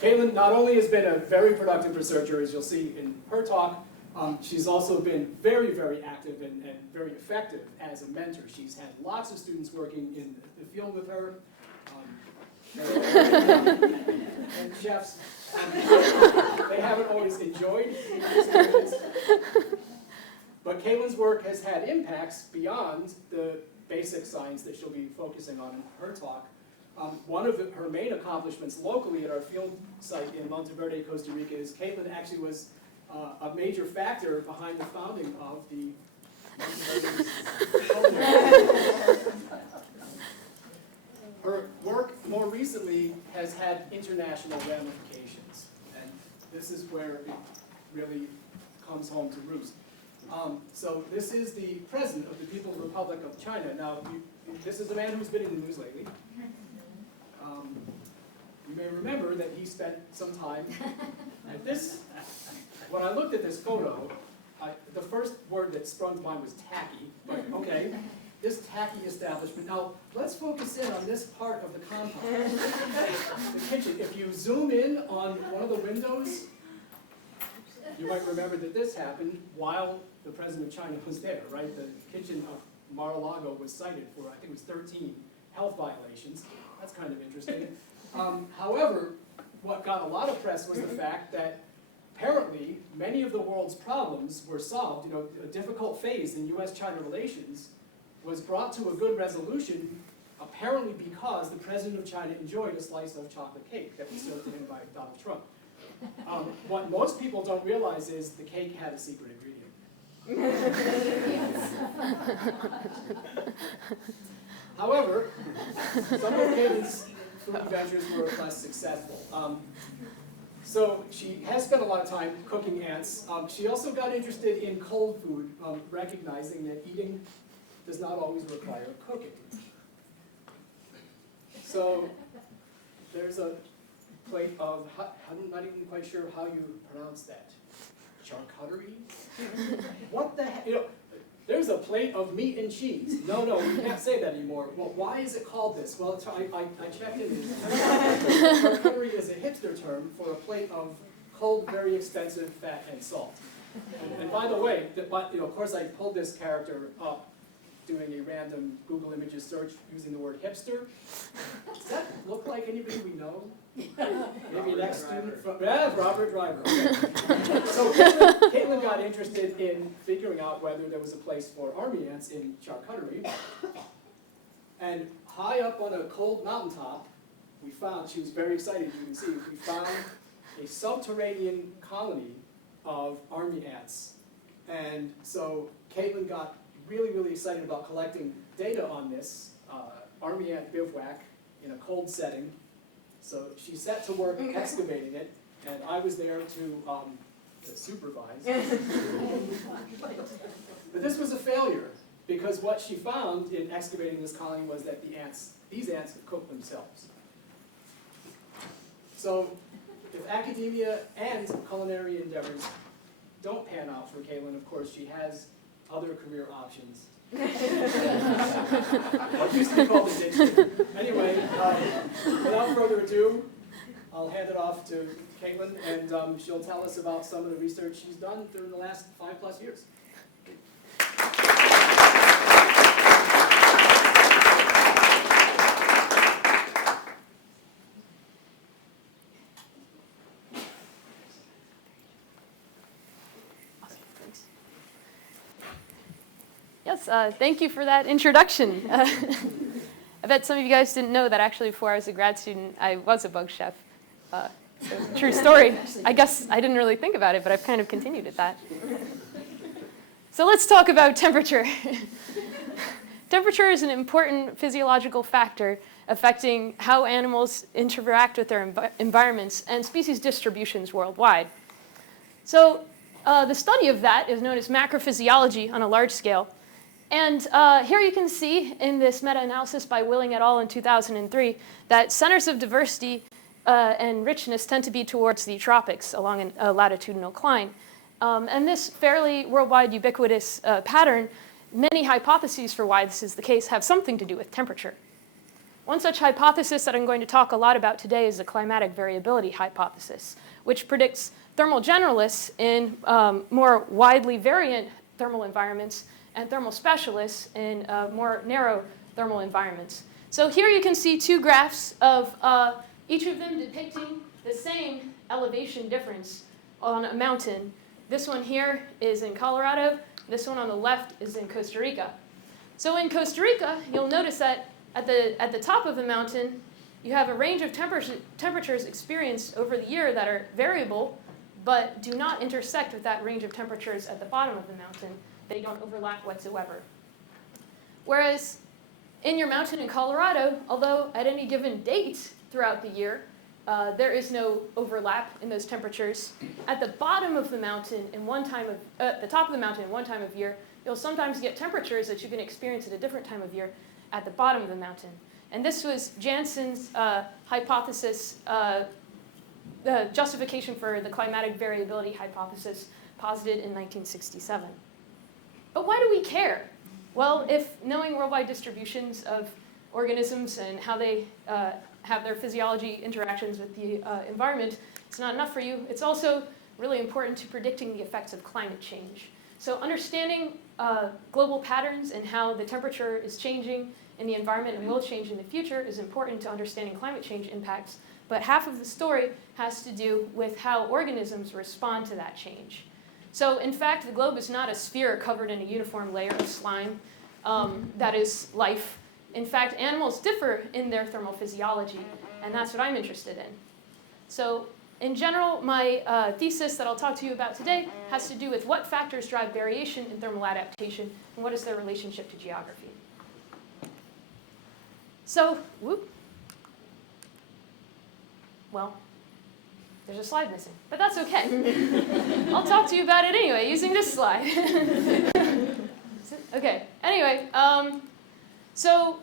Kaitlin not only has been a very productive researcher, as you'll see in her talk, she's also been very, very active and very effective as a mentor. She's had lots of students working in the field with her, and chefs. They haven't always enjoyed the experience. But Kaitlin's work has had impacts beyond the basic science that she'll be focusing on in her talk. One of her main accomplishments locally at our field site in Monteverde, Costa Rica, is Kaitlin actually was a major factor behind the founding of the Monteverde. Her work more recently has had international ramifications, and this is where it really comes home to roost. So this is the president of the People's Republic of China. Now, this is a man who's been in the news lately. You may remember that he spent some time at this. When I looked at this photo, the first word that sprung to mind was tacky, but okay. This tacky establishment. Now, let's focus in on this part of the compound, the kitchen. If you zoom in on one of the windows, you might remember that this happened while the president of China was there, right? The kitchen of Mar-a-Lago was cited for, I think it was 13 health violations. That's kind of interesting. However, what got a lot of press was the fact that apparently many of the world's problems were solved. You know, a difficult phase in U.S.-China relations was brought to a good resolution, apparently because the president of China enjoyed a slice of chocolate cake that was served to him by Donald Trump. What most people don't realize is the cake had a secret ingredient. However, some of Kaitlin's food ventures were less successful. So she has spent a lot of time cooking ants. She also got interested in cold food, recognizing that eating does not always require cooking. So there's a plate of, I'm not even quite sure how you pronounce that, charcuterie? What the heck? You know, there's a plate of meat and cheese. No, you can't say that anymore. Well, why is it called this? Well, I checked in. Charcuterie is a hipster term for a plate of cold, very expensive fat and salt. And by the way, of course I pulled this character up doing a random Google Images search using the word hipster. Does that look like anybody we know? Maybe an ex-student from, yeah, Robert Driver. Okay. So Kaitlin got interested in figuring out whether there was a place for army ants in charcuterie. And high up on a cold mountaintop, we found, she was very excited, you can see, we found a subterranean colony of army ants. And so Kaitlin got really, really excited about collecting data on this army ant bivouac in a cold setting. So she set to work excavating it, and I was there to supervise. But this was a failure, because what she found in excavating this colony was that these ants could cook themselves. So if academia and culinary endeavors don't pan out for Kaitlin, of course, she has other career options. What used to be called addiction. Anyway, without further ado, I'll hand it off to Kaitlin, and she'll tell us about some of the research she's done during the last 5+ years. Yes, thank you for that introduction. I bet some of you guys didn't know that actually before I was a grad student, I was a bug chef. So, true story. I guess I didn't really think about it, but I've kind of continued at that. So let's talk about temperature. Temperature is an important physiological factor affecting how animals interact with their environments and species distributions worldwide. So the study of that is known as macrophysiology on a large scale. And here you can see in this meta-analysis by Willing et al. In 2003 that centers of diversity and richness tend to be towards the tropics along a latitudinal cline. And this fairly worldwide ubiquitous pattern, many hypotheses for why this is the case have something to do with temperature. One such hypothesis that I'm going to talk a lot about today is the climatic variability hypothesis, which predicts thermal generalists in more widely variant thermal environments and thermal specialists in more narrow thermal environments. So here you can see two graphs of each of them depicting the same elevation difference on a mountain. This one here is in Colorado. This one on the left is in Costa Rica. So in Costa Rica, you'll notice that at the top of the mountain, you have a range of temperatures experienced over the year that are variable, but do not intersect with that range of temperatures at the bottom of the mountain. They don't overlap whatsoever. Whereas in your mountain in Colorado, although at any given date throughout the year, there is no overlap in those temperatures, at the bottom of the mountain in one time of, the top of the mountain in one time of year, you'll sometimes get temperatures that you can experience at a different time of year at the bottom of the mountain. And this was Jansen's hypothesis, the justification for the climatic variability hypothesis posited in 1967. But why do we care? Well, if knowing worldwide distributions of organisms and how they have their physiology interactions with the environment, it's not enough for you. It's also really important to predicting the effects of climate change. So understanding global patterns and how the temperature is changing in the environment and will change in the future is important to understanding climate change impacts. But half of the story has to do with how organisms respond to that change. So in fact, the globe is not a sphere covered in a uniform layer of slime that is life. In fact, animals differ in their thermal physiology, and that's what I'm interested in. So in general, my thesis that I'll talk to you about today has to do with what factors drive variation in thermal adaptation and what is their relationship to geography. So, well, there's a slide missing, but that's okay. I'll talk to you about it anyway, using this slide. Okay, anyway, so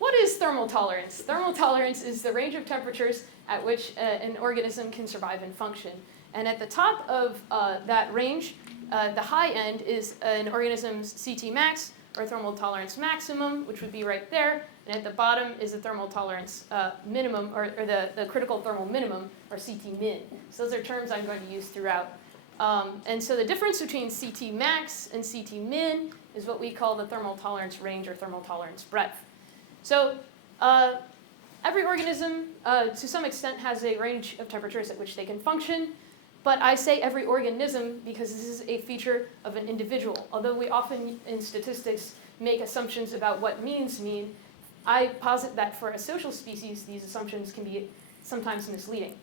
what is thermal tolerance? Thermal tolerance is the range of temperatures at which an organism can survive and function. And at the top of that range, the high end is an organism's CT max, or thermal tolerance maximum, which would be right there. And at the bottom is the thermal tolerance minimum, or the critical thermal minimum, or CT min. So those are terms I'm going to use throughout. And so the difference between CT max and CT min is what we call the thermal tolerance range, or thermal tolerance breadth. So every organism, to some extent, has a range of temperatures at which they can function. But I say every organism because this is a feature of an individual. Although we often, in statistics, make assumptions about what means mean, I posit that for a social species, these assumptions can be sometimes misleading.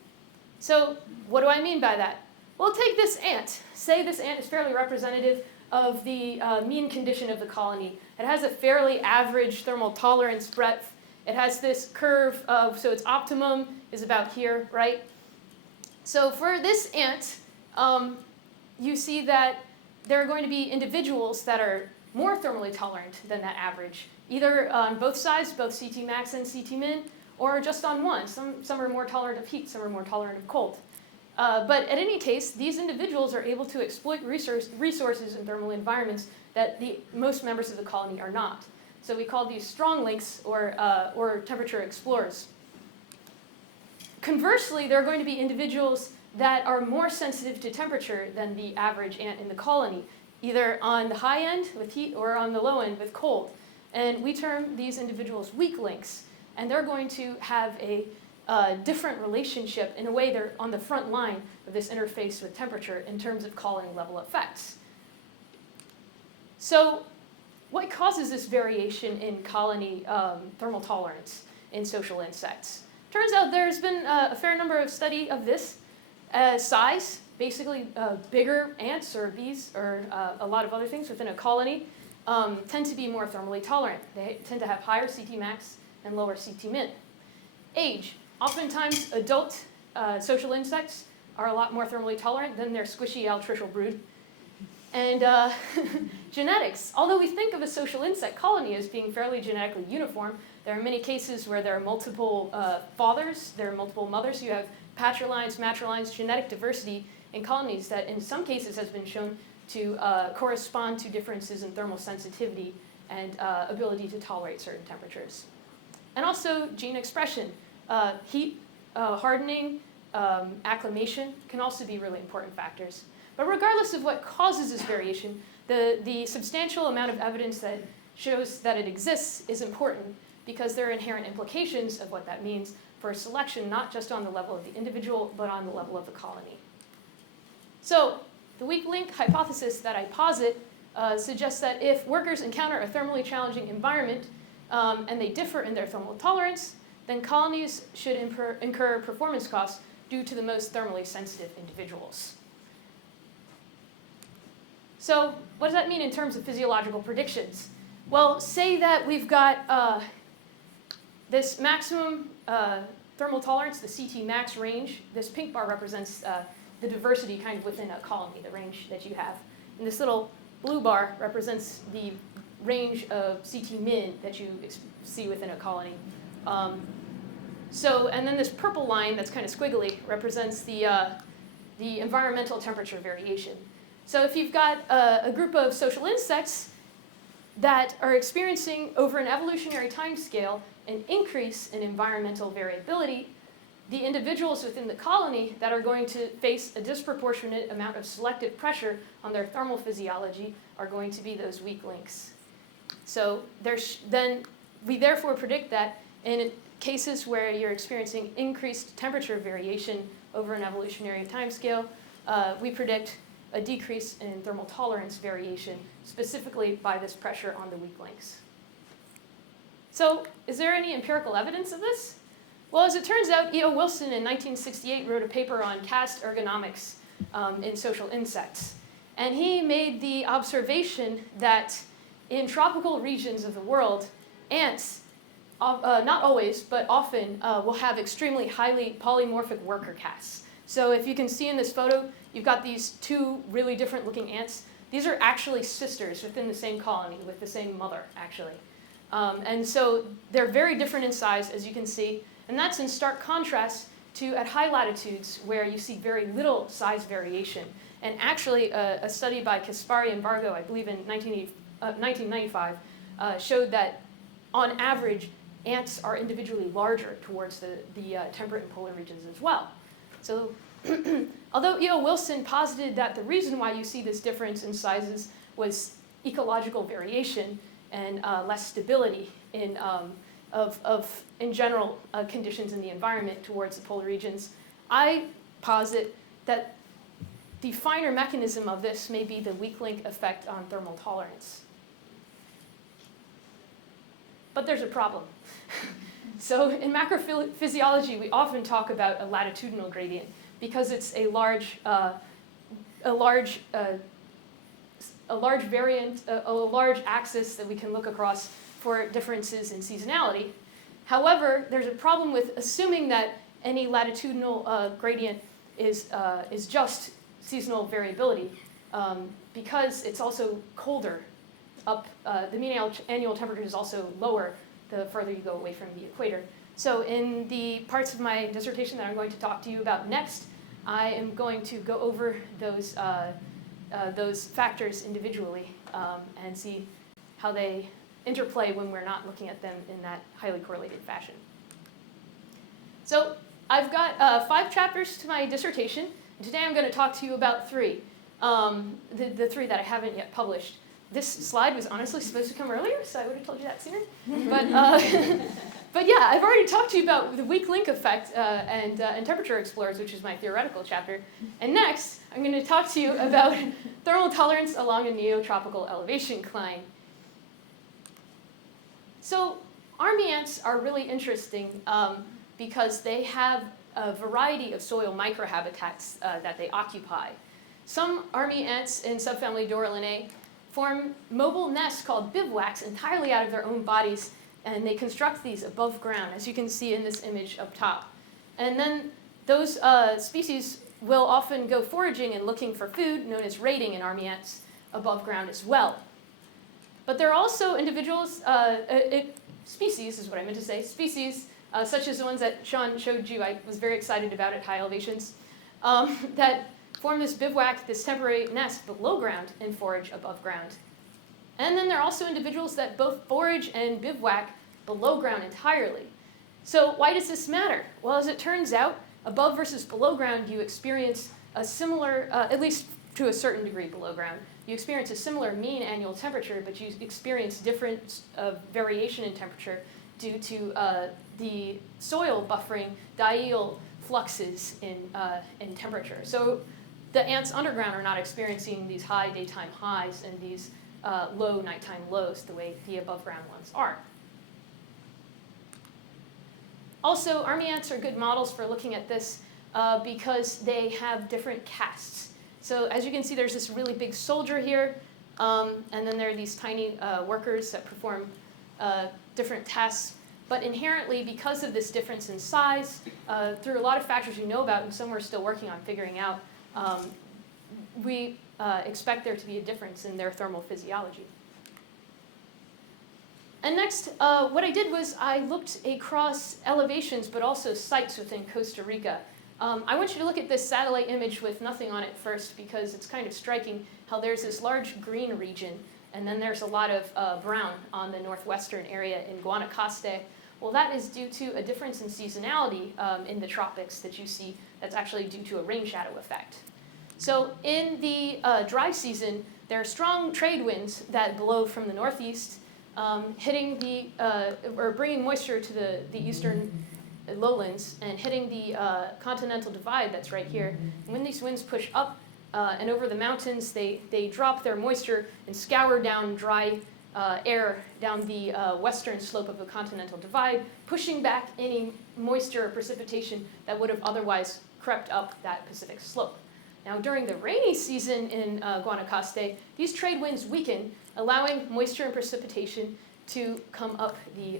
So what do I mean by that? Well, take this ant. Say this ant is fairly representative of the mean condition of the colony. It has a fairly average thermal tolerance breadth. It has this curve of, so its optimum is about here, right? So for this ant, you see that there are going to be individuals that are more thermally tolerant than that average, either on both sides, both CT max and CT min, or just on one. Some are more tolerant of heat, some are more tolerant of cold. But at any case, these individuals are able to exploit resources in thermal environments that most members of the colony are not. So we call these strong links, or temperature explorers. Conversely, there are going to be individuals that are more sensitive to temperature than the average ant in the colony, either on the high end with heat or on the low end with cold. And we term these individuals weak links. And they're going to have a different relationship. In a way, they're on the front line of this interface with temperature in terms of colony level effects. So what causes this variation in colony thermal tolerance in social insects? Turns out there's been a fair number of study of this. Size, basically bigger ants or bees or a lot of other things within a colony tend to be more thermally tolerant. They tend to have higher CT max and lower CT min. Age, oftentimes adult social insects are a lot more thermally tolerant than their squishy altricial brood. And genetics, although we think of a social insect colony as being fairly genetically uniform, there are many cases where there are multiple fathers, there are multiple mothers. You have patriline's, matriline's, genetic diversity in colonies that in some cases has been shown to correspond to differences in thermal sensitivity and ability to tolerate certain temperatures. and also gene expression. Heat, hardening, acclimation can also be really important factors. But regardless of what causes this variation, the substantial amount of evidence that shows that it exists is important because there are inherent implications of what that means for selection, not just on the level of the individual, but on the level of the colony. So the weak link hypothesis that I posit suggests that if workers encounter a thermally challenging environment and they differ in their thermal tolerance, then colonies should incur performance costs due to the most thermally sensitive individuals. So what does that mean in terms of physiological predictions? Well, say that we've got this maximum thermal tolerance, the CT max range. This pink bar represents the diversity kind of within a colony, the range that you have. And this little blue bar represents the range of CT min that you see within a colony. And then this purple line that's kind of squiggly represents the environmental temperature variation. So if you've got a group of social insects that are experiencing over an evolutionary time scale an increase in environmental variability, the individuals within the colony that are going to face a disproportionate amount of selective pressure on their thermal physiology are going to be those weak links. So then we therefore predict that in cases where you're experiencing increased temperature variation over an evolutionary timescale, we predict a decrease in thermal tolerance variation, specifically by this pressure on the weak links. So is there any empirical evidence of this? Well, as it turns out, E.O. Wilson in 1968 wrote a paper on caste ergonomics in social insects. And he made the observation that in tropical regions of the world, ants, not always, but often, will have extremely highly polymorphic worker castes. So if you can see in this photo, you've got these two really different looking ants. These are actually sisters within the same colony with the same mother, actually. And so they're very different in size, as you can see. And that's in stark contrast to at high latitudes where you see very little size variation. And actually, a study by Kaspari and Vargo, I believe in 1995, showed that on average, ants are individually larger towards the temperate and polar regions as well. So although E.O. Wilson posited that the reason why you see this difference in sizes was ecological variation and less stability in general conditions in the environment towards the polar regions, I posit that the finer mechanism of this may be the weak link effect on thermal tolerance. But there's a problem. So in macrophysiology, we often talk about a latitudinal gradient because it's a large axis that we can look across for differences in seasonality. However, there's a problem with assuming that any latitudinal gradient is just seasonal variability because it's also colder. The mean annual temperature is also lower the further you go away from the equator. So in the parts of my dissertation that I'm going to talk to you about next, I am going to go over those factors individually and see how they interplay when we're not looking at them in that highly correlated fashion. So I've got 5 chapters to my dissertation, and today I'm going to talk to you about 3, the 3 that I haven't yet published. This slide was honestly supposed to come earlier, so I would have told you that sooner. But yeah, I've already talked to you about the weak link effect and temperature explorers, which is my theoretical chapter. And next, I'm going to talk to you about thermal tolerance along a neotropical elevation cline. So army ants are really interesting because they have a variety of soil microhabitats that they occupy. Some army ants in subfamily Doralinae form mobile nests called bivouacs entirely out of their own bodies, and they construct these above ground, as you can see in this image up top. And then those species will often go foraging and looking for food, known as raiding in army ants, above ground as well. But there are also individuals, species is what I meant to say, species such as the ones that Sean showed you, I was very excited about at high elevations, that form this bivouac, this temporary nest below ground and forage above ground. And then there are also individuals that both forage and bivouac below ground entirely. So why does this matter? Well, as it turns out, above versus below ground, you experience a similar, at least to a certain degree below ground, you experience a similar mean annual temperature, but you experience different variation in temperature due to the soil buffering diel fluxes in temperature. So the ants underground are not experiencing these high daytime highs and these low nighttime lows the way the above ground ones are. Also, army ants are good models for looking at this because they have different castes. So as you can see, there's this really big soldier here, and then there are these tiny workers that perform different tasks. But inherently, because of this difference in size, through a lot of factors you know about and some we're still working on figuring out, we expect there to be a difference in their thermal physiology. And next, what I did was I looked across elevations, but also sites within Costa Rica. I want you to look at this satellite image with nothing on it first, because it's kind of striking how there's this large green region, and then there's a lot of brown on the northwestern area in Guanacaste. Well, that is due to a difference in seasonality in the tropics that you see that's actually due to a rain shadow effect. So in the dry season, there are strong trade winds that blow from the northeast, hitting or bringing moisture to the eastern lowlands and hitting the continental divide that's right here. And when these winds push up and over the mountains, they drop their moisture and scour down dry air down the western slope of the continental divide, pushing back any moisture or precipitation that would have otherwise crept up that Pacific slope. Now, during the rainy season in Guanacaste, these trade winds weaken, allowing moisture and precipitation to come up the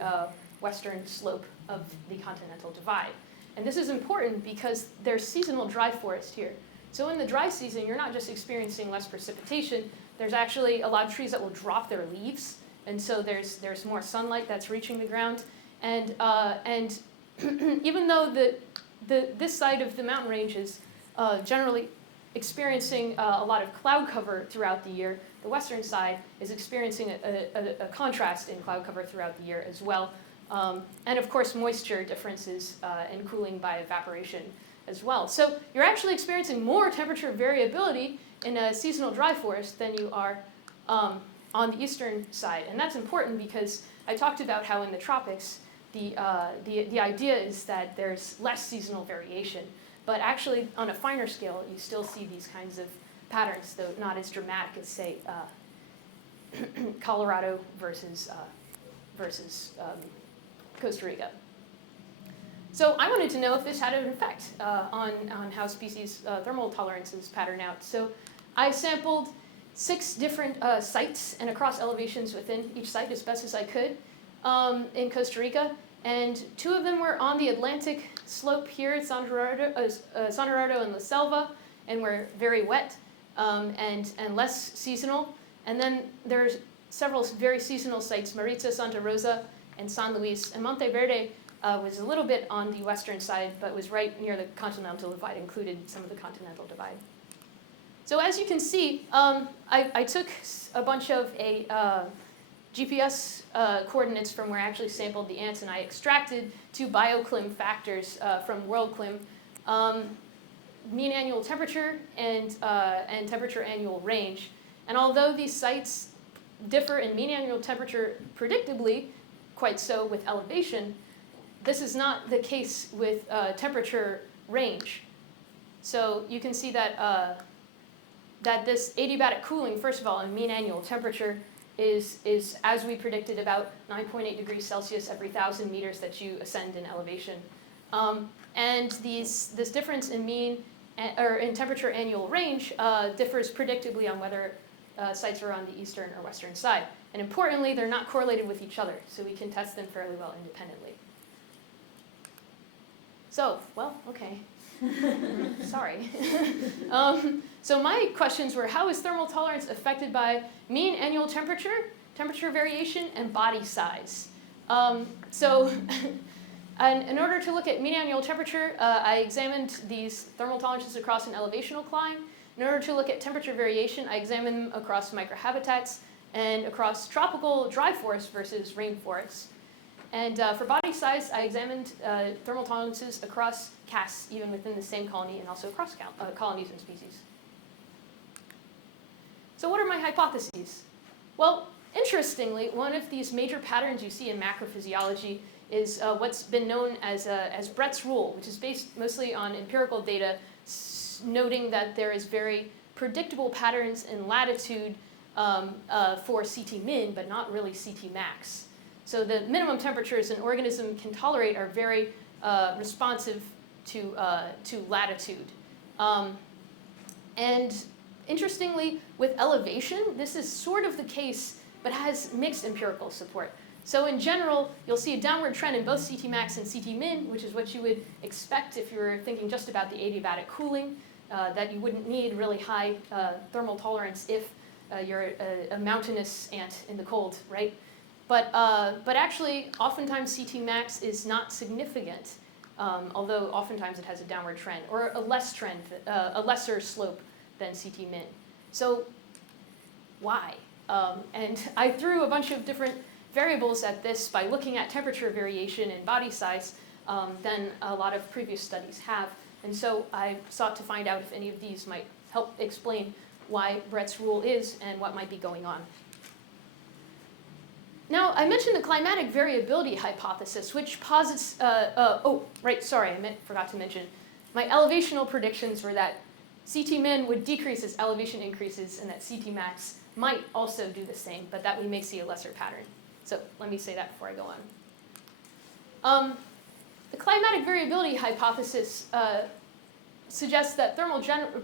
western slope of the continental divide. And this is important because there's seasonal dry forest here. So in the dry season, you're not just experiencing less precipitation, there's actually a lot of trees that will drop their leaves, and so there's more sunlight that's reaching the ground. And even though this side of the mountain range is generally experiencing a lot of cloud cover throughout the year, the western side is experiencing a contrast in cloud cover throughout the year as well. And of course, moisture differences and cooling by evaporation as well. So you're actually experiencing more temperature variability in a seasonal dry forest than you are on the eastern side. And that's important because I talked about how in the tropics, the idea is that there's less seasonal variation. But actually, on a finer scale, you still see these kinds of patterns, though not as dramatic as, say, Colorado versus Costa Rica. So I wanted to know if this had an effect on how species thermal tolerances pattern out. So I sampled 6 different sites and across elevations within each site as best as I could in Costa Rica. And 2 of them were on the Atlantic slope here at San Gerardo and La Selva, and were very wet and less seasonal. And then there's several very seasonal sites, Maritza, Santa Rosa, and San Luis. And Monteverde was a little bit on the western side, but was right near the continental divide, included some of the continental divide. So as you can see, I took a bunch of GPS coordinates from where I actually sampled the ants, and I extracted 2 bioclim factors from WorldClim, mean annual temperature and temperature annual range. And although these sites differ in mean annual temperature predictably, quite so with elevation, this is not the case with temperature range. So you can see that that this adiabatic cooling, first of all, in mean annual temperature is as we predicted, about 9.8 degrees Celsius every 1,000 meters that you ascend in elevation. And this difference in in temperature annual range differs predictably on whether sites are on the eastern or western side. And importantly, they're not correlated with each other, so we can test them fairly well independently. So, well, okay. Sorry. So my questions were, how is thermal tolerance affected by mean annual temperature, temperature variation, and body size? And in order to look at mean annual temperature, I examined these thermal tolerances across an elevational climb. In order to look at temperature variation, I examined them across microhabitats and across tropical dry forests versus rainforests. And for body size, I examined thermal tolerances across castes, even within the same colony, and also across colonies and species. So what are my hypotheses? Well, interestingly, one of these major patterns you see in macrophysiology is what's been known as Brett's rule, which is based mostly on empirical data, noting that there is very predictable patterns in latitude for CT min, but not really CT max. So the minimum temperatures an organism can tolerate are very responsive to latitude. And interestingly, with elevation, this is sort of the case, but has mixed empirical support. So in general, you'll see a downward trend in both CT max and CT min, which is what you would expect if you were thinking just about the adiabatic cooling, that you wouldn't need really high thermal tolerance if you're a mountainous ant in the cold, right? But actually, oftentimes CT max is not significant, although oftentimes it has a downward trend, or a lesser slope than CT min. So why? And I threw a bunch of different variables at this by looking at temperature variation and body size than a lot of previous studies have. And so I sought to find out if any of these might help explain why Brett's rule is and what might be going on. Now, I mentioned the climatic variability hypothesis, which posits, forgot to mention. My elevational predictions were that CT min would decrease as elevation increases and that CT max might also do the same, but that we may see a lesser pattern. So let me say that before I go on. The climatic variability hypothesis suggests that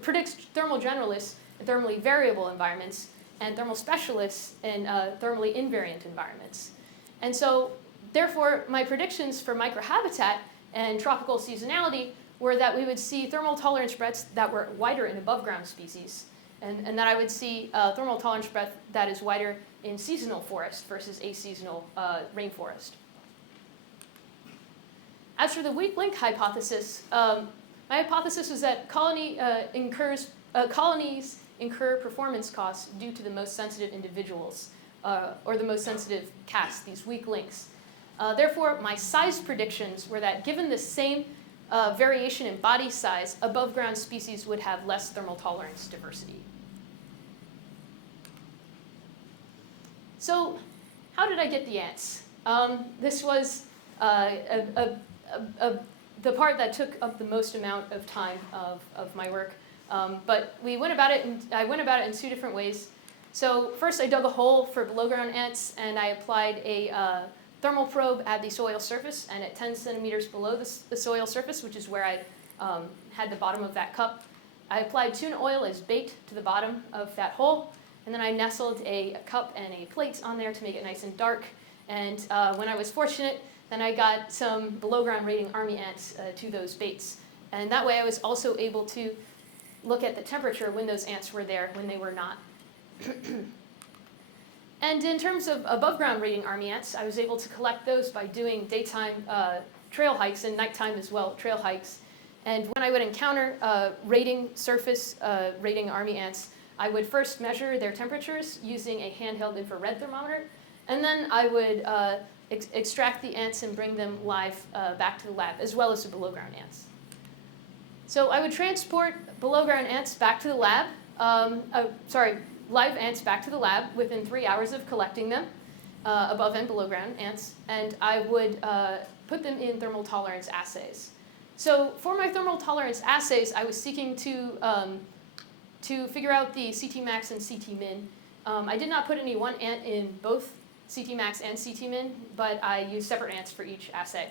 predicts thermal generalists in thermally variable environments and thermal specialists in thermally invariant environments. And so, therefore, my predictions for microhabitat and tropical seasonality were that we would see thermal tolerance breadths that were wider in above ground species, and that I would see thermal tolerance breadth that is wider in seasonal forest versus aseasonal rainforest. As for the weak link hypothesis, my hypothesis was that colonies incur performance costs due to the most sensitive individuals, or the most sensitive castes, these weak links. Therefore, my size predictions were that given the same variation in body size, above ground species would have less thermal tolerance diversity. So, how did I get the ants? This was the part that took up the most amount of time of my work. But I went about it in two different ways. So first I dug a hole for below ground ants and I applied a thermal probe at the soil surface and at 10 centimeters below the soil surface, which is where I had the bottom of that cup. I applied tuna oil as bait to the bottom of that hole, and then I nestled a cup and a plate on there to make it nice and dark. And when I was fortunate, then I got some below ground rating army ants to those baits. And that way I was also able to look at the temperature when those ants were there, when they were not. And in terms of above ground rating army ants, I was able to collect those by doing daytime trail hikes and nighttime as well trail hikes. And when I would encounter rating army ants, I would first measure their temperatures using a handheld infrared thermometer, and then I would extract the ants and bring them live back to the lab, as well as the below ground ants. So I would transport below ground ants back to the lab, live ants back to the lab within 3 hours of collecting them, above and below ground ants, and I would put them in thermal tolerance assays. So for my thermal tolerance assays, I was seeking to figure out the CT max and CT min. I did not put any one ant in both CT max and CT min, but I used separate ants for each assay.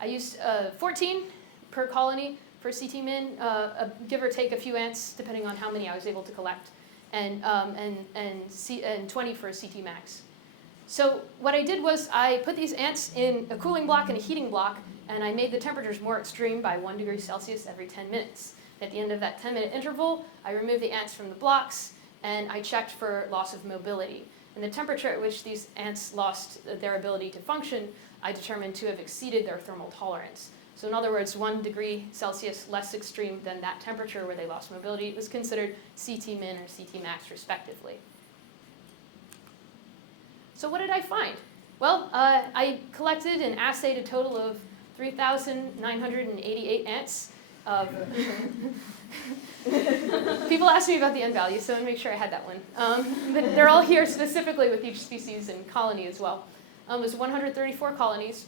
I used 14 per colony for CT min, give or take a few ants depending on how many I was able to collect, and 20 for CT max. So what I did was I put these ants in a cooling block and a heating block, and I made the temperatures more extreme by 1 degree Celsius every 10 minutes. At the end of that 10-minute interval, I removed the ants from the blocks, and I checked for loss of mobility. And the temperature at which these ants lost their ability to function, I determined to have exceeded their thermal tolerance. So in other words, 1 degree Celsius less extreme than that temperature where they lost mobility was considered CT min or CT max respectively. So what did I find? Well, I collected and assayed a total of 3,988 ants. People ask me about the N value, so I want to make sure I had that one. But they're all here specifically with each species and colony as well. It was 134 colonies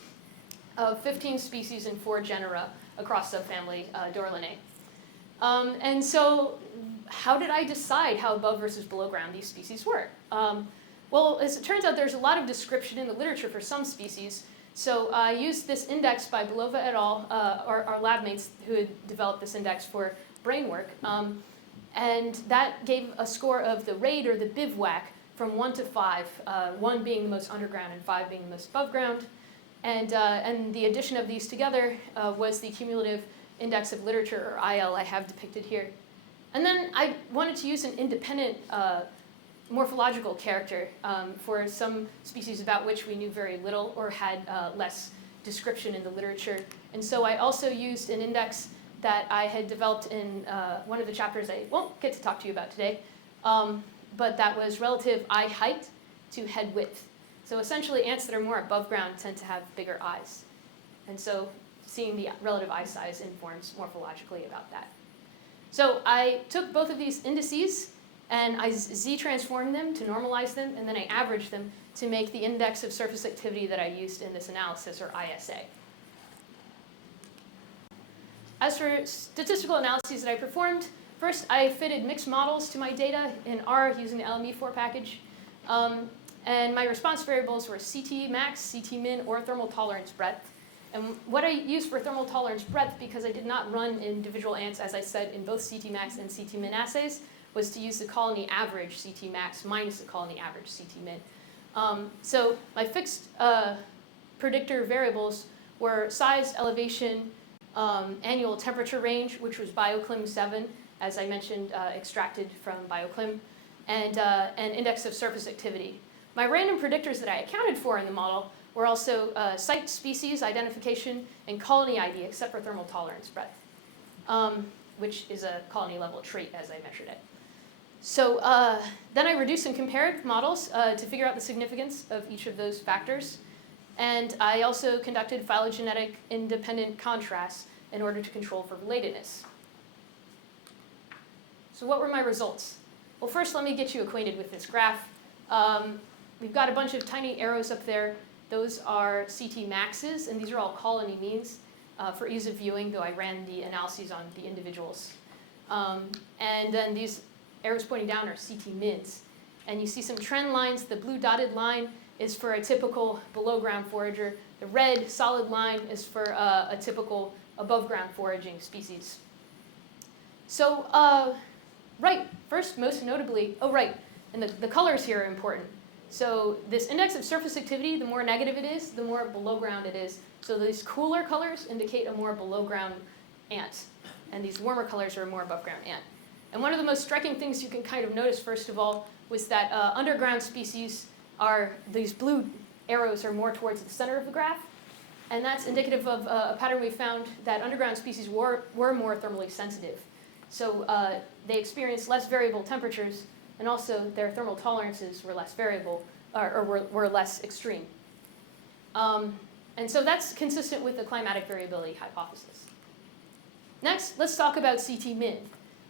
of 15 species and 4 genera across subfamily Dorlinae. And so how did I decide how above versus below ground these species were? Well, as it turns out, there's a lot of description in the literature for some species. So I used this index by Belova et al., our lab mates who had developed this index for brain work. And that gave a score of the rate or the bivouac from 1 to 5, 1 being the most underground and 5 being the most above ground. And the addition of these together was the cumulative index of literature, or IL, I have depicted here. And then I wanted to use an independent morphological character for some species about which we knew very little or had less description in the literature. And so I also used an index that I had developed in one of the chapters I won't get to talk to you about today, but that was relative eye height to head width. So essentially, ants that are more above ground tend to have bigger eyes. And so seeing the relative eye size informs morphologically about that. So I took both of these indices and I z-transformed them to normalize them, and then I averaged them to make the index of surface activity that I used in this analysis, or ISA. As for statistical analyses that I performed, first I fitted mixed models to my data in R using the LME4 package. And my response variables were CT max, CT min, or thermal tolerance breadth. And what I used for thermal tolerance breadth, because I did not run individual ants, as I said, in both CT max and CT min assays, was to use the colony average CT max minus the colony average CT min. So my fixed predictor variables were size, elevation, annual temperature range, which was BioClim 7, as I mentioned, extracted from BioClim, and index of surface activity. My random predictors that I accounted for in the model were also site species identification and colony ID, except for thermal tolerance breadth, which is a colony level trait as I measured it. So then I reduced and compared models to figure out the significance of each of those factors. And I also conducted phylogenetic independent contrasts in order to control for relatedness. So what were my results? Well, first let me get you acquainted with this graph. We've got a bunch of tiny arrows up there. Those are CT maxes, and these are all colony means for ease of viewing, though I ran the analyses on the individuals. And then these arrows pointing down are CT mins. And you see some trend lines. The blue dotted line is for a typical below ground forager. The red solid line is for a typical above ground foraging species. So, right, first, most notably, and the colors here are important. So this index of surface activity, the more negative it is, the more below ground it is. So these cooler colors indicate a more below ground ant, and these warmer colors are a more above ground ant. And one of the most striking things you can kind of notice, first of all, was that underground species are, these blue arrows are more towards the center of the graph. And that's indicative of a pattern we found that underground species were more thermally sensitive. So they experienced less variable temperatures, and also their thermal tolerances were less variable, or were less extreme. And so that's consistent with the climatic variability hypothesis. Next, let's talk about CT min.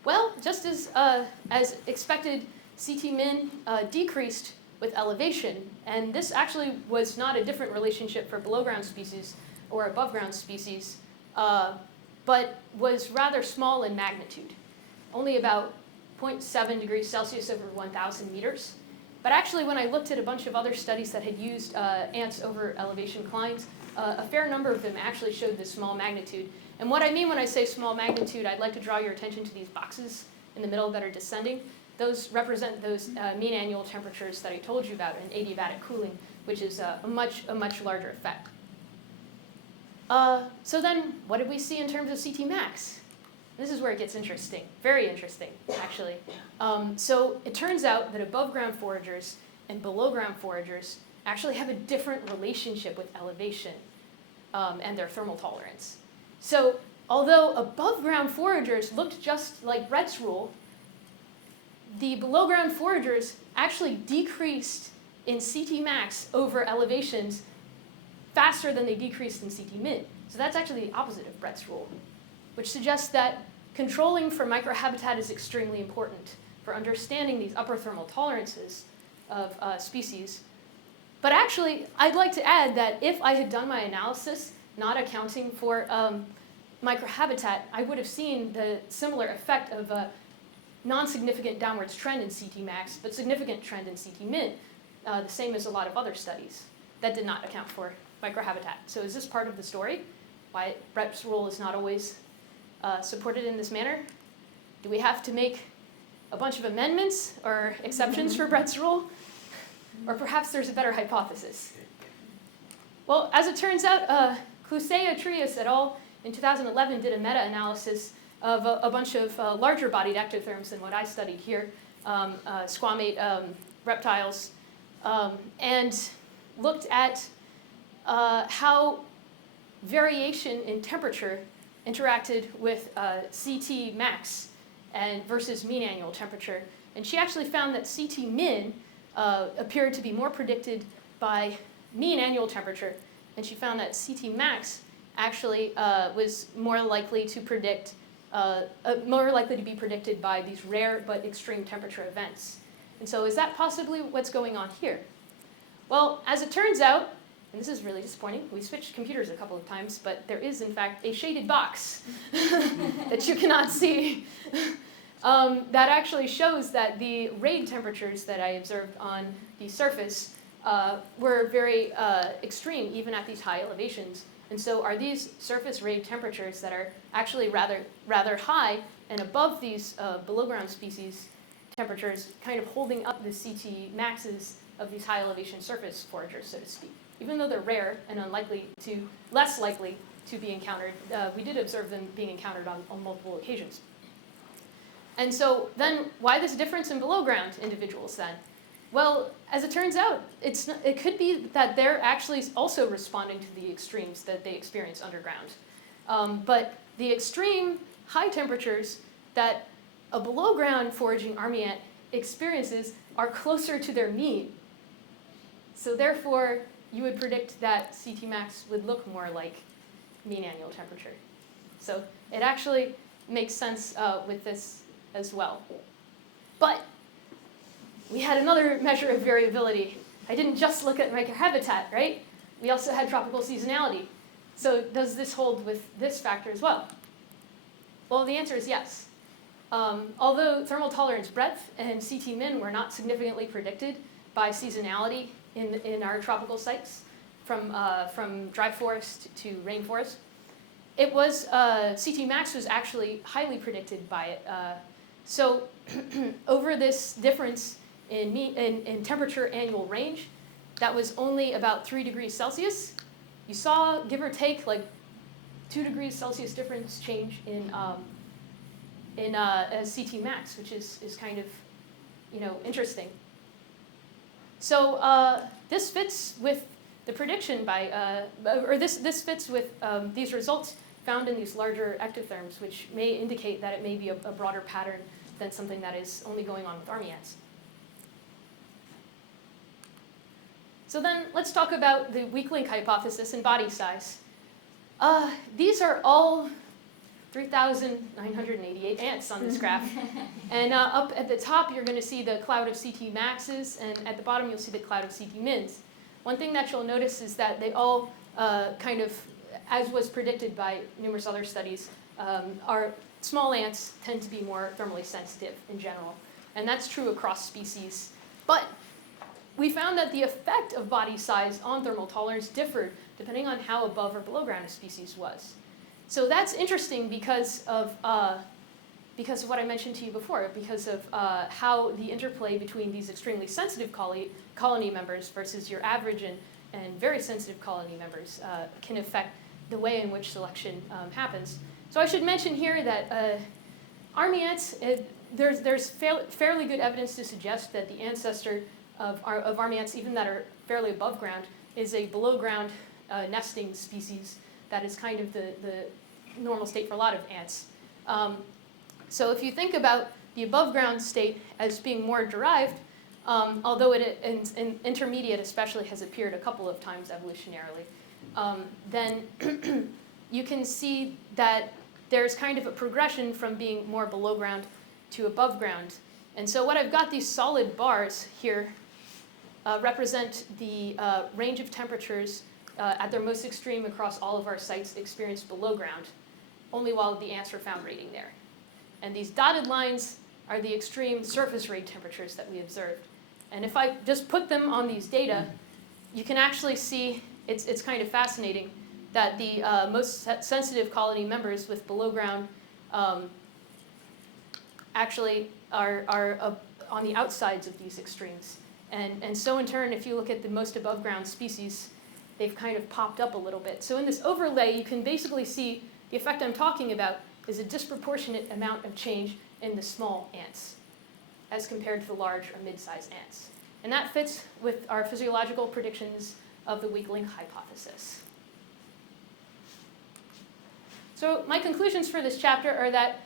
Well, just as expected, CT min decreased with elevation, and this actually was not a different relationship for below ground species or above ground species, but was rather small in magnitude, only about 0.7 degrees Celsius over 1,000 meters. But actually, when I looked at a bunch of other studies that had used ants over elevation climbs, a fair number of them actually showed this small magnitude. And what I mean when I say small magnitude, I'd like to draw your attention to these boxes in the middle that are descending. Those represent those mean annual temperatures that I told you about in adiabatic cooling, which is a much larger effect. So then, what did we see in terms of CT max? This is where it gets interesting, very interesting, actually. So it turns out that above ground foragers and below ground foragers actually have a different relationship with elevation and their thermal tolerance. So although above ground foragers looked just like Brett's rule, the below ground foragers actually decreased in CT max over elevations faster than they decreased in CT min. So that's actually the opposite of Brett's rule, which suggests that controlling for microhabitat is extremely important for understanding these upper thermal tolerances of species. But actually, I'd like to add that if I had done my analysis not accounting for microhabitat, I would have seen the similar effect of a non-significant downwards trend in CT max, but significant trend in CT min, the same as a lot of other studies that did not account for microhabitat. So is this part of the story? Why Brett's rule is not always supported in this manner? Do we have to make a bunch of amendments or exceptions for Brett's rule? Or perhaps there's a better hypothesis? Well, as it turns out, Cluseya, Trias et al. In 2011 did a meta-analysis of a bunch of larger bodied ectotherms than what I studied here, squamate reptiles, and looked at how variation in temperature interacted with CT max and versus mean annual temperature. And she actually found that CT min appeared to be more predicted by mean annual temperature, and she found that CT max actually was more likely to predict, more likely to be predicted by these rare but extreme temperature events. And so is that possibly what's going on here? Well, as it turns out, and this is really disappointing, we switched computers a couple of times, but there is in fact a shaded box that you cannot see that actually shows that the RAID temperatures that I observed on the surface were very extreme, even at these high elevations. And so are these surface RAID temperatures that are actually rather high and above these below ground species temperatures kind of holding up the CT maxes of these high elevation surface foragers, so to speak. Even though they're rare and less likely to be encountered, we did observe them being encountered on multiple occasions. And so then why this difference in below ground individuals then? Well, as it turns out, it could be that they're actually also responding to the extremes that they experience underground. But the extreme high temperatures that a below ground foraging army ant experiences are closer to their mean. So therefore, you would predict that CT max would look more like mean annual temperature. So it actually makes sense with this as well. But we had another measure of variability. I didn't just look at microhabitat, right? We also had tropical seasonality. So does this hold with this factor as well? Well, the answer is yes. Although thermal tolerance breadth and CT min were not significantly predicted by seasonality in our tropical sites, from dry forest to rainforest, it was CT max was actually highly predicted by it. So over this difference in temperature annual range, that was only about 3 degrees Celsius. You saw, give or take, like 2 degrees Celsius difference change in CT max, which is kind of, interesting. So this fits with the prediction by, this fits with these results found in these larger ectotherms, which may indicate that it may be a broader pattern than something that is only going on with army ants. So then let's talk about the weak link hypothesis and body size. These are all 3,988 ants on this graph. And up at the top, you're going to see the cloud of CT maxes, and at the bottom, you'll see the cloud of CT mins. One thing that you'll notice is that they all kind of, as was predicted by numerous other studies, are small ants tend to be more thermally sensitive in general. And that's true across species. But we found that the effect of body size on thermal tolerance differed depending on how above or below ground a species was. So that's interesting because of what I mentioned to you before, because of how the interplay between these extremely sensitive colony members versus your average and very sensitive colony members can affect the way in which selection happens. So I should mention here that army ants, there's fairly good evidence to suggest that the ancestor of army ants, even that are fairly above ground, is a below ground nesting species that is kind of the normal state for a lot of ants. So if you think about the above ground state as being more derived, although it in intermediate especially has appeared a couple of times evolutionarily, then you can see that there's kind of a progression from being more below ground to above ground. And so what I've got, these solid bars here represent the range of temperatures at their most extreme across all of our sites experienced below ground, only while the ants were found raiding there. And these dotted lines are the extreme surface raid temperatures that we observed. And if I just put them on these data, you can actually see, it's kind of fascinating, that the most sensitive colony members with below ground actually are on the outsides of these extremes. And so in turn, if you look at the most above ground species, they've kind of popped up a little bit. So in this overlay, you can basically see the effect I'm talking about is a disproportionate amount of change in the small ants as compared to the large or mid-sized ants. And that fits with our physiological predictions of the weak link hypothesis. So my conclusions for this chapter are that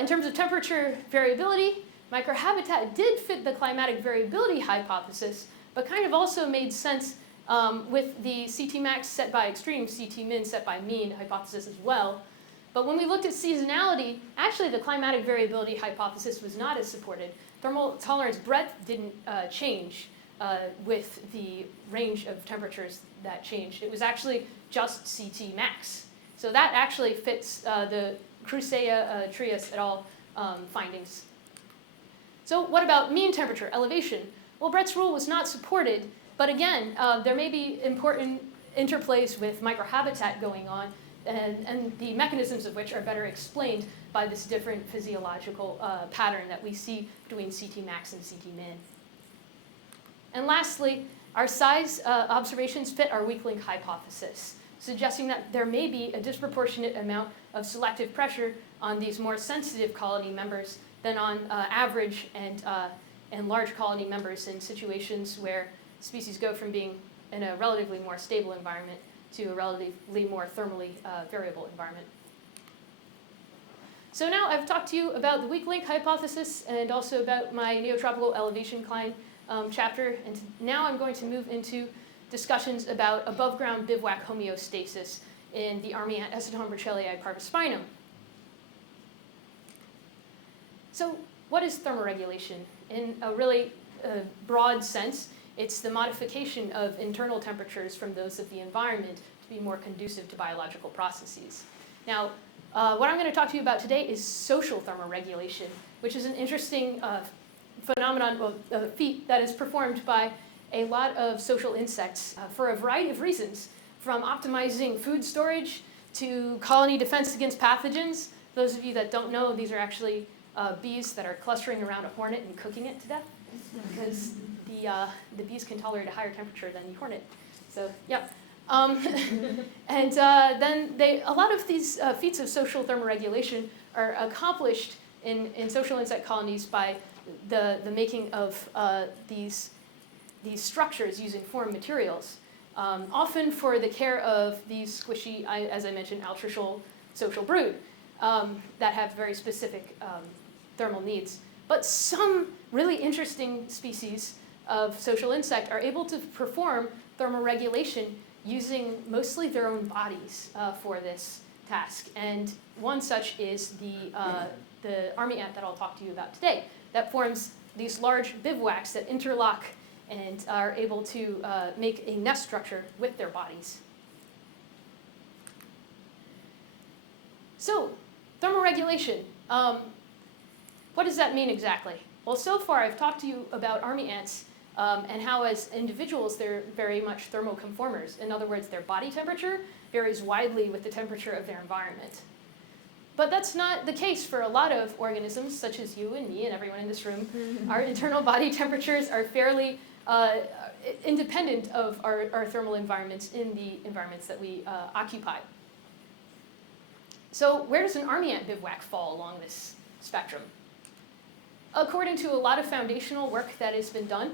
in terms of temperature variability, microhabitat did fit the climatic variability hypothesis, but kind of also made sense with the CT max set by extreme, CT min set by mean hypothesis as well. But when we looked at seasonality, actually the climatic variability hypothesis was not as supported. Thermal tolerance breadth didn't change with the range of temperatures that changed. It was actually just CT max. So that actually fits the Crusea, Trias et al. Findings. So what about mean temperature elevation? Well, Brett's rule was not supported, but again, there may be important interplays with microhabitat going on, and the mechanisms of which are better explained by this different physiological pattern that we see between CT max and CT min. And lastly, our size observations fit our weak link hypothesis, suggesting that there may be a disproportionate amount of selective pressure on these more sensitive colony members than on average and large colony members in situations where species go from being in a relatively more stable environment to a relatively more thermally variable environment. So now I've talked to you about the weak link hypothesis and also about my neotropical elevation climb chapter, and now I'm going to move into discussions about above ground bivouac homeostasis in the army ant Ecceton burchellii parvispinum. So what is thermoregulation? In a really broad sense, it's the modification of internal temperatures from those of the environment to be more conducive to biological processes. Now, what I'm going to talk to you about today is social thermoregulation, which is an interesting phenomenon, feat that is performed by a lot of social insects for a variety of reasons, from optimizing food storage to colony defense against pathogens. Those of you that don't know, these are actually bees that are clustering around a hornet and cooking it to death, because the bees can tolerate a higher temperature than the hornet. So, yeah. And then a lot of these feats of social thermoregulation are accomplished in social insect colonies by the making of these structures using foreign materials, often for the care of these squishy, as I mentioned, altricial social brood that have very specific thermal needs. But some really interesting species of social insect are able to perform thermoregulation using mostly their own bodies for this task. And one such is the army ant that I'll talk to you about today, that forms these large bivouacs that interlock and are able to make a nest structure with their bodies. So, thermoregulation. What does that mean exactly? Well, so far I've talked to you about army ants and how as individuals they're very much thermoconformers. In other words, their body temperature varies widely with the temperature of their environment. But that's not the case for a lot of organisms, such as you and me and everyone in this room. Our internal body temperatures are fairly independent of our thermal environments in the environments that we occupy. So where does an army ant bivouac fall along this spectrum? According to a lot of foundational work that has been done,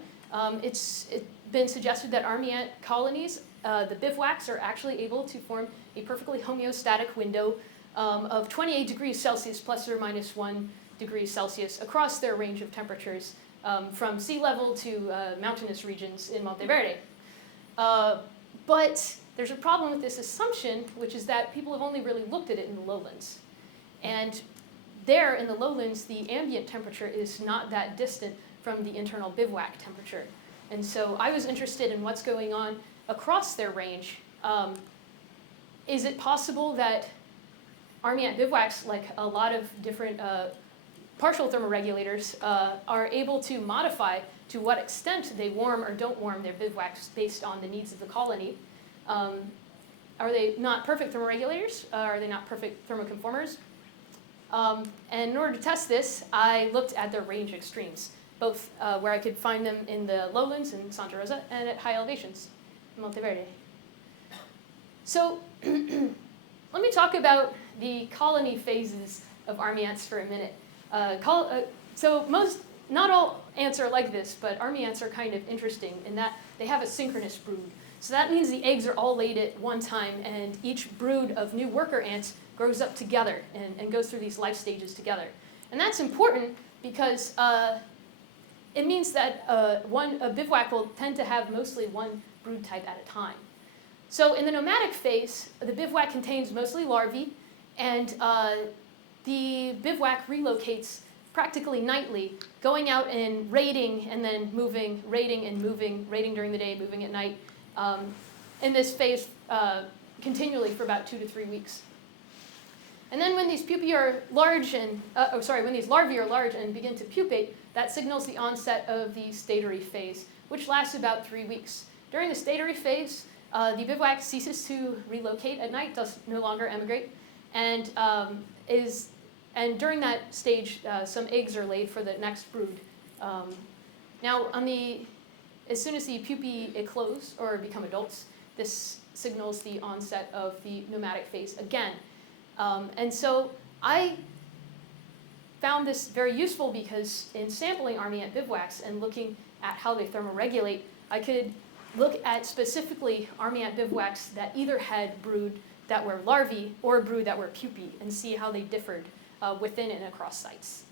it's been suggested that army ant colonies, the bivouacs, are actually able to form a perfectly homeostatic window of 28 degrees Celsius plus or minus 1 degree Celsius across their range of temperatures from sea level to mountainous regions in Monteverde. But there's a problem with this assumption, which is that people have only really looked at it in the lowlands. And there in the lowlands, the ambient temperature is not that distant from the internal bivouac temperature. And so I was interested in what's going on across their range. Is it possible that army ant bivouacs, like a lot of different partial thermoregulators, are able to modify to what extent they warm or don't warm their bivouacs based on the needs of the colony? Are they not perfect thermoregulators? Are they not perfect thermoconformers? And in order to test this, I looked at their range extremes, both where I could find them in the lowlands in Santa Rosa and at high elevations in Monteverde. So let me talk about the colony phases of army ants for a minute. Not all ants are like this, but army ants are kind of interesting in that they have a synchronous brood. So that means the eggs are all laid at one time, and each brood of new worker ants grows up together and goes through these life stages together. And that's important because it means that a bivouac will tend to have mostly one brood type at a time. So in the nomadic phase, the bivouac contains mostly larvae, and the bivouac relocates practically nightly, going out and raiding and then moving, raiding and moving, raiding during the day, moving at night, in this phase continually for about 2 to 3 weeks. And then when these pupae are large and, when these larvae are large and begin to pupate, that signals the onset of the statory phase, which lasts about 3 weeks. During the statory phase, the bivouac ceases to relocate at night, does no longer emigrate, and during that stage, some eggs are laid for the next brood. Now, as soon as the pupae eclose or become adults, this signals the onset of the nomadic phase again. And so I found this very useful because in sampling army ant bivouacs and looking at how they thermoregulate, I could look at specifically army ant bivouacs that either had brood that were larvae or brood that were pupae and see how they differed within and across sites.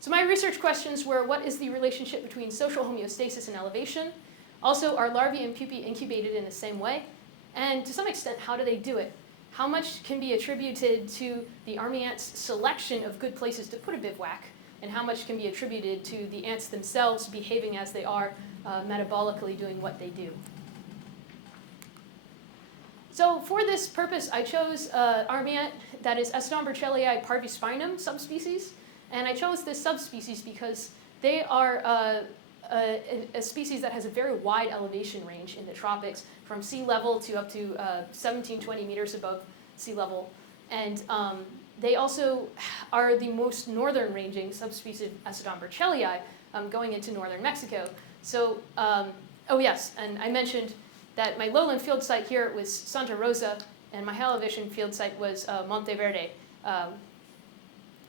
So my research questions were, what is the relationship between social homeostasis and elevation? Also, are larvae and pupae incubated in the same way? And to some extent, how do they do it? How much can be attributed to the army ants' selection of good places to put a bivouac? And how much can be attributed to the ants themselves behaving as they are, metabolically doing what they do? So for this purpose, I chose army ant that is Acidombrachellii parvispinum subspecies. And I chose this subspecies because they are a species that has a very wide elevation range in the tropics, from sea level to up to 17-20 meters above sea level. And they also are the most northern ranging subspecies of Acidombrachellii, going into northern Mexico. So, oh yes, and I mentioned that my lowland field site here was Santa Rosa, and my high elevation field site was Monteverde.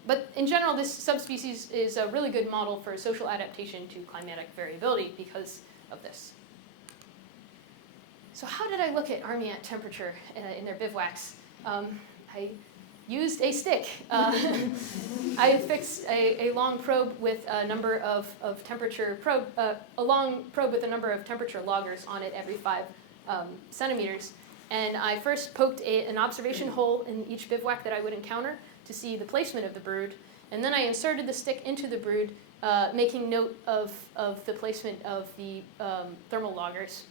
But in general, this subspecies is a really good model for social adaptation to climatic variability because of this. So how did I look at army ant temperature in their bivouacs? I used a stick. I fixed a long probe with a number of a long probe with a number of temperature loggers on it every 5 centimeters. And I first poked an observation hole in each bivouac that I would encounter to see the placement of the brood. And then I inserted the stick into the brood, making note of the placement of the thermal loggers.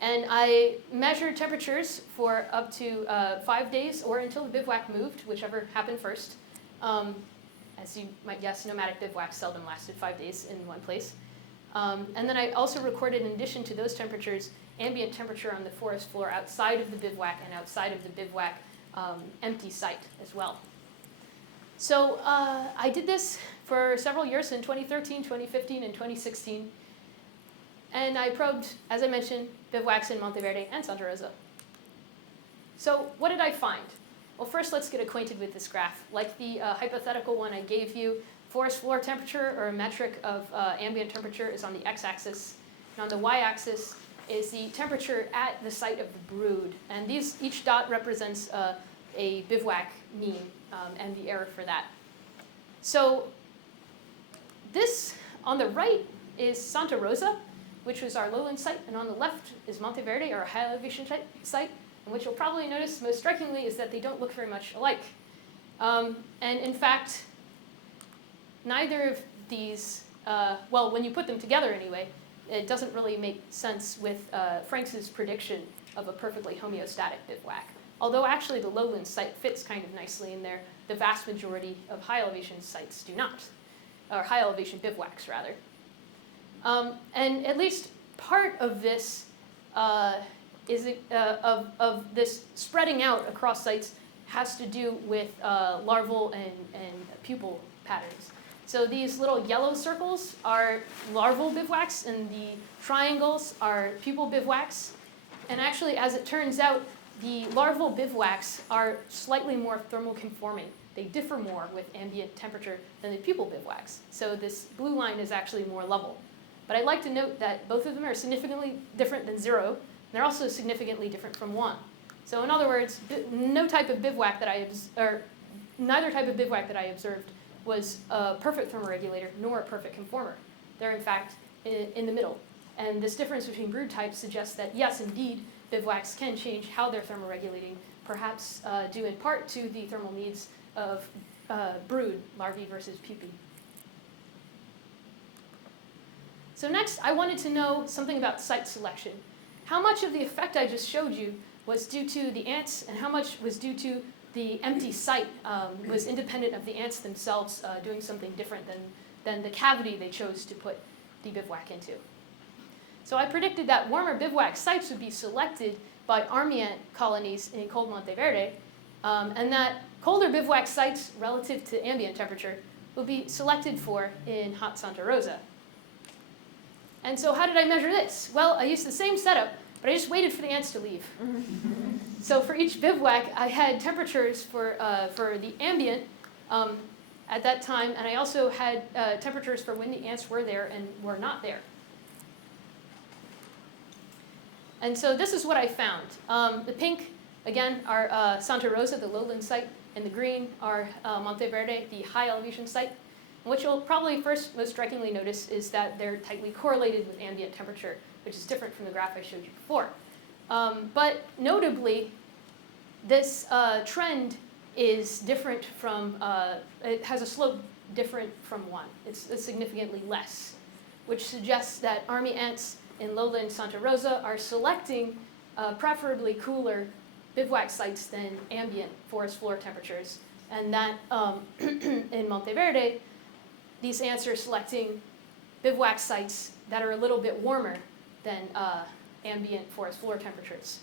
And I measured temperatures for up to 5 days or until the bivouac moved, whichever happened first. As you might guess, nomadic bivouacs seldom lasted 5 days in one place. And then I also recorded, in addition to those temperatures, ambient temperature on the forest floor outside of the bivouac and outside of the bivouac empty site as well. So I did this for several years in 2013, 2015, and 2016. And I probed, as I mentioned, bivouacs in Monteverde and Santa Rosa. So what did I find? Well, first let's get acquainted with this graph. Like the hypothetical one I gave you, forest floor temperature, or a metric of ambient temperature, is on the x-axis. And on the y-axis is the temperature at the site of the brood. And each dot represents a bivouac mean and the error for that. So this on the right is Santa Rosa, which was our lowland site, and on the left is Monteverde, our high elevation site. And what you'll probably notice most strikingly is that they don't look very much alike. And in fact, neither of these, well, when you put them together anyway, it doesn't really make sense with Franks' prediction of a perfectly homeostatic bivouac. Although actually the lowland site fits kind of nicely in there, the vast majority of high elevation sites do not, or high elevation bivouacs rather. And at least part of this of this spreading out across sites has to do with larval and pupal patterns. So these little yellow circles are larval bivouacs, and the triangles are pupal bivouacs. And actually, as it turns out, the larval bivouacs are slightly more thermoconforming. They differ more with ambient temperature than the pupal bivouacs. So this blue line is actually more level. But I'd like to note that both of them are significantly different than 0. And they're also significantly different from 1. So in other words, neither type of bivouac that I observed was a perfect thermoregulator nor a perfect conformer. They're in fact in the middle. And this difference between brood types suggests that yes, indeed, bivouacs can change how they're thermoregulating, perhaps due in part to the thermal needs of brood, larvae versus pupae. So next, I wanted to know something about site selection. How much of the effect I just showed you was due to the ants, and how much was due to the empty site, was independent of the ants themselves doing something different than the cavity they chose to put the bivouac into. So I predicted that warmer bivouac sites would be selected by army ant colonies in cold Monteverde, and that colder bivouac sites relative to ambient temperature would be selected for in hot Santa Rosa. And so how did I measure this? Well, I used the same setup, but I just waited for the ants to leave. So for each bivouac, I had temperatures for the ambient at that time, and I also had temperatures for when the ants were there and were not there. And so this is what I found. The pink, again, are Santa Rosa, the lowland site, and the green are Monteverde, the high elevation site. And what you'll probably first most strikingly notice is that they're tightly correlated with ambient temperature, which is different from the graph I showed you before. But notably, this trend is different from, it has a slope different from 1. It's significantly less, which suggests that army ants in lowland Santa Rosa are selecting preferably cooler bivouac sites than ambient forest floor temperatures. And that in Monteverde, these ants are selecting bivouac sites that are a little bit warmer than ambient forest floor temperatures.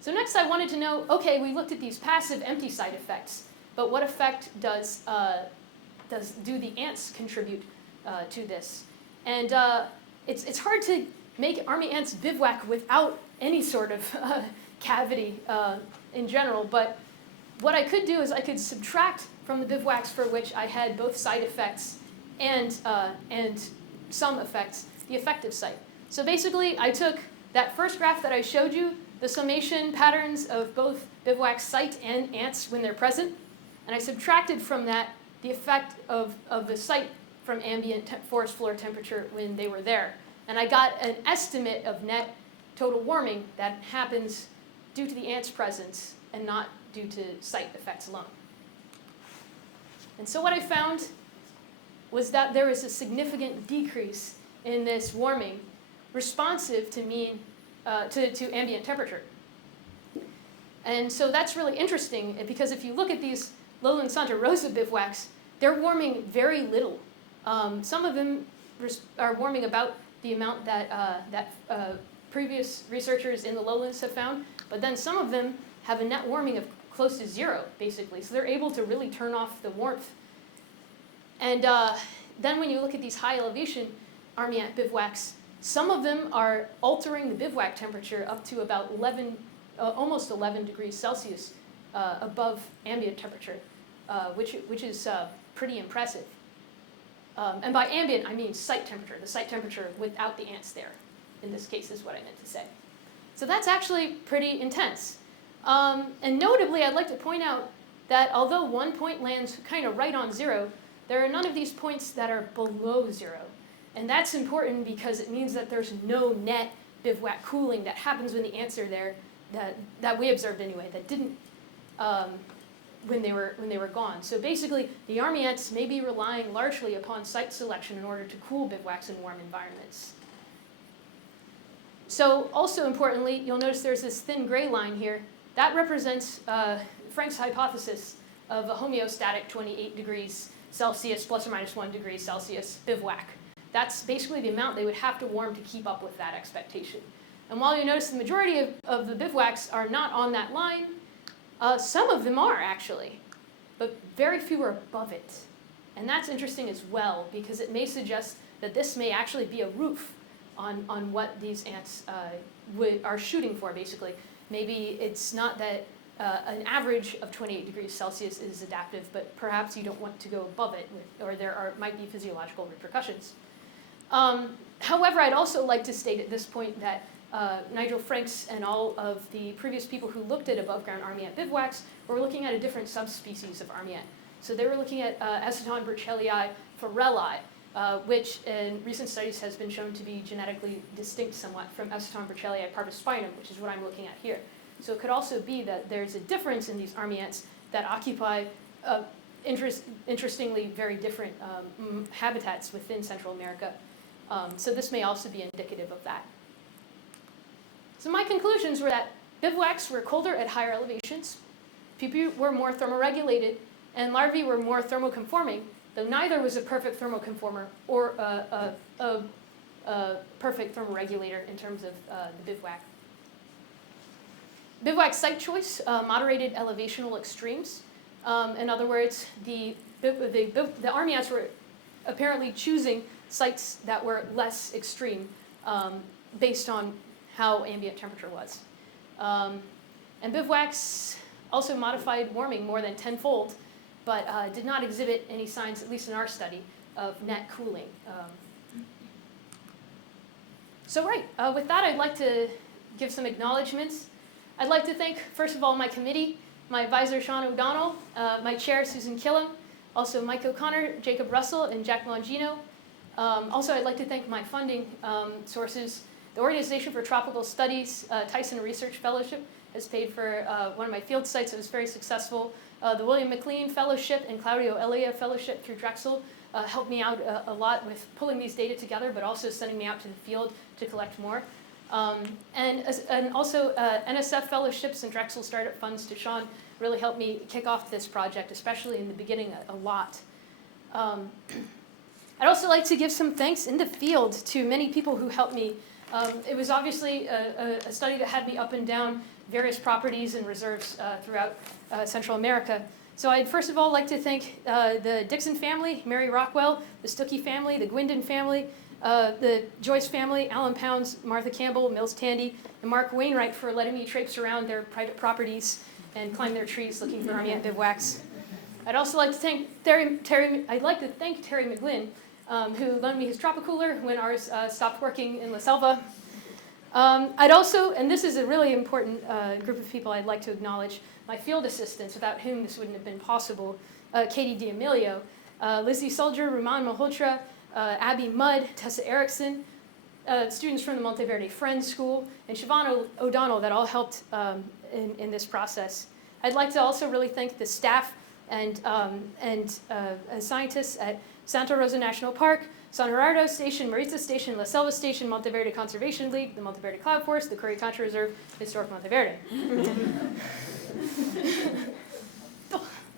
So next I wanted to know, okay, we looked at these passive empty site effects, but what effect do the ants contribute to this? And it's hard to make army ants bivouac without any sort of cavity in general, but what I could do is I could subtract from the bivouacs for which I had both site effects and some effects, the effective site. So basically, I took that first graph that I showed you, the summation patterns of both bivouac site and ants when they're present, and I subtracted from that the effect of the site from ambient forest floor temperature when they were there. And I got an estimate of net total warming that happens due to the ants' presence and not due to site effects alone. And so what I found was that there is a significant decrease in this warming responsive to to ambient temperature. And so that's really interesting because if you look at these lowland Santa Rosa bivouacs, they're warming very little. Some of them are warming about the amount that previous researchers in the lowlands have found, but then some of them have a net warming of close to 0, basically. So they're able to really turn off the warmth. And then when you look at these high elevation army ant bivouacs, some of them are altering the bivouac temperature up to about almost 11 degrees Celsius above ambient temperature, which is pretty impressive. And by ambient, I mean site temperature, the site temperature without the ants there, in this case is what I meant to say. So that's actually pretty intense. And notably, I'd like to point out that although one point lands kind of right on 0, there are none of these points that are below 0. And that's important because it means that there's no net bivouac cooling that happens when the ants are there, that we observed anyway, that didn't when they were gone. So basically, the army ants may be relying largely upon site selection in order to cool bivouacs in warm environments. So also importantly, you'll notice there's this thin gray line here. That represents Frank's hypothesis of a homeostatic 28 degrees Celsius plus or minus 1 degree Celsius bivouac. That's basically the amount they would have to warm to keep up with that expectation. And while you notice the majority of the bivouacs are not on that line, some of them are actually, but very few are above it. And that's interesting as well, because it may suggest that this may actually be a roof on what these ants are shooting for, basically. Maybe it's not that an average of 28 degrees Celsius is adaptive, but perhaps you don't want to go above it, or there might be physiological repercussions. However, I'd also like to state at this point that Nigel Franks and all of the previous people who looked at above-ground army ant bivouacs were looking at a different subspecies of army ant. So they were looking at Eceton burchellii forelli, which in recent studies has been shown to be genetically distinct somewhat from Eceton burchellii parvispinum, which is what I'm looking at here. So it could also be that there's a difference in these army ants that occupy interestingly very different habitats within Central America. So this may also be indicative of that. So my conclusions were that bivouacs were colder at higher elevations, pupae were more thermoregulated, and larvae were more thermoconforming, though neither was a perfect thermoconformer or a perfect thermoregulator in terms of the bivouac. Bivouac site choice moderated elevational extremes. In other words, the army ants were apparently choosing sites that were less extreme based on how ambient temperature was. And bivouacs also modified warming more than tenfold, but did not exhibit any signs, at least in our study, of net cooling. With that, I'd like to give some acknowledgements. I'd like to thank, first of all, my committee, my advisor, Sean O'Donnell, my chair, Susan Killam, also Mike O'Connor, Jacob Russell, and Jack Longino. Also, I'd like to thank my funding sources. The Organization for Tropical Studies Tyson Research Fellowship has paid for one of my field sites. It was very successful. The William McLean Fellowship and Claudio Elia Fellowship through Drexel helped me out a lot with pulling these data together, but also sending me out to the field to collect more. And also NSF Fellowships and Drexel Startup Funds to Sean really helped me kick off this project, especially in the beginning a lot. I'd also like to give some thanks in the field to many people who helped me. It was obviously a study that had me up and down various properties and reserves throughout Central America. So I'd first of all like to thank the Dixon family, Mary Rockwell, the Stuckey family, the Gwindon family, the Joyce family, Alan Pounds, Martha Campbell, Mills Tandy, and Mark Wainwright for letting me traipse around their private properties and climb their trees looking for army ant bivouacs. I'd also like to thank Terry McGlynn, who loaned me his tropicooler when ours stopped working in La Selva. I'd also, and this is a really important group of people I'd like to acknowledge, my field assistants, without whom this wouldn't have been possible, Katie D'Amelio, Lizzie Soldier, Ruman Malhotra, Abby Mudd, Tessa Erickson, students from the Monteverde Friends School, and Siobhan O'Donnell that all helped in this process. I'd like to also really thank the staff and scientists at Santa Rosa National Park, San Gerardo Station, Maritza Station, La Selva Station, Monteverde Conservation League, the Monteverde Cloud Forest, the Coricancha Reserve, Historic Monteverde.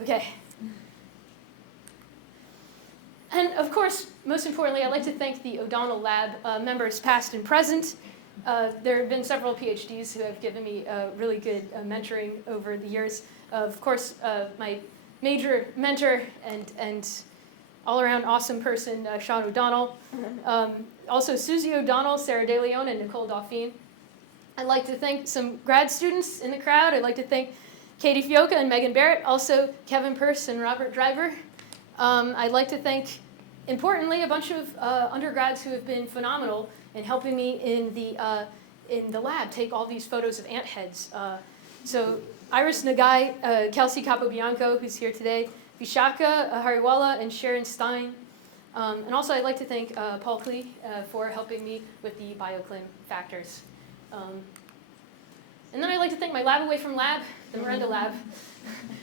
Okay. And of course, most importantly, I'd like to thank the O'Donnell Lab members past and present. There have been several PhDs who have given me really good mentoring over the years. Of course, my major mentor and all-around awesome person, Sean O'Donnell. Also Susie O'Donnell, Sarah De Leon, and Nicole Dauphine. I'd like to thank some grad students in the crowd. I'd like to thank Katie Fioca and Megan Barrett, also Kevin Peirce and Robert Driver. I'd like to thank, importantly, a bunch of undergrads who have been phenomenal in helping me in the lab take all these photos of ant heads. So Iris Nagai, Kelsey Capobianco, who's here today, Vishaka Hariwala and Sharon Stein. And also I'd like to thank Paul Klee for helping me with the bioclim factors. And then I'd like to thank my lab away from lab, the Miranda Lab,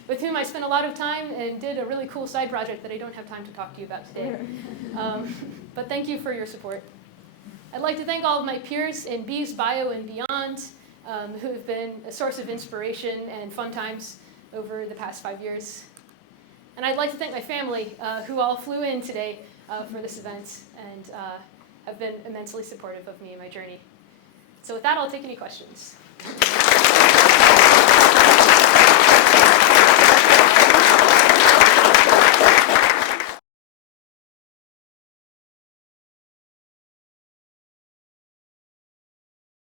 with whom I spent a lot of time and did a really cool side project that I don't have time to talk to you about today. But thank you for your support. I'd like to thank all of my peers in bees, bio, and beyond, who have been a source of inspiration and fun times over the past 5 years. And I'd like to thank my family, who all flew in today for this event and have been immensely supportive of me in my journey. So with that, I'll take any questions.